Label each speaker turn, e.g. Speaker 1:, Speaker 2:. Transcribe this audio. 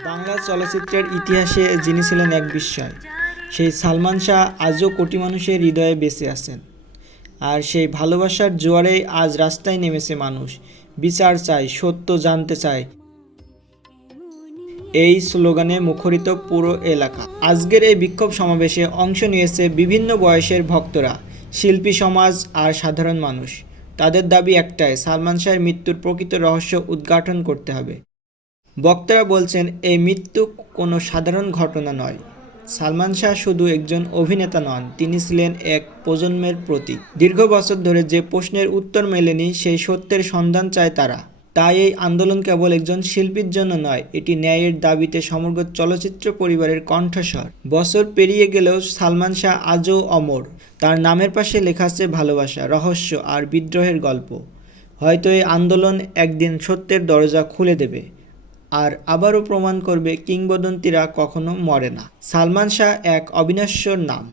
Speaker 1: বাংলা চলচ্চিত্রের ইতিহাসে যিনি ছিলেন এক বিস্ময়। সেই সালমান শাহ আজও কোটি মানুষের হৃদয়ে বেঁচে আছেন। আর সেই ভালোবাসার জোয়ারে আজ রাস্তায় নেমেছে মানুষ। বিচার চাই সত্য জানতে চায়। এই স্লোগানে মুখরিত পুরো এলাকা। আজকের এই বিক্ষোভ সমাবেশে অংশ নিয়েছে বিভিন্ন বয়সের ভক্তরা, শিল্পী সমাজ আর সাধারণ মানুষ। তাদের দাবি একটাই, সালমান শাহের মৃত্যুর প্রকৃত রহস্য উদ্ঘাটন করতে হবে। বক্তারা বলছেন, এই মৃত্যু কোনো সাধারণ ঘটনা নয়। সালমান শাহ শুধু একজন অভিনেতা নন, তিনি ছিলেন এক প্রজন্মের প্রতীক। দীর্ঘ বছর ধরে যে প্রশ্নের উত্তর মেলেনি, সেই সত্যের সন্ধান চায় তারা। তাই এই আন্দোলন কেবল একজন শিল্পীর জন্য নয়, এটি ন্যায়ের দাবিতে সমগ্র চলচ্চিত্র পরিবারের কণ্ঠস্বর। বছর পেরিয়ে গেলেও সালমান শাহ আজও অমর। তার নামের পাশে লেখা আছে ভালোবাসা, রহস্য আর বিদ্রোহের গল্প। হয়তো এই আন্দোলন একদিন সত্যের দরজা খুলে দেবে। আর আবারও প্রমাণ করবে কিংবদন্তিরা কখনো মরে না। সালমান শাহ এক অবিনশ্বর নাম।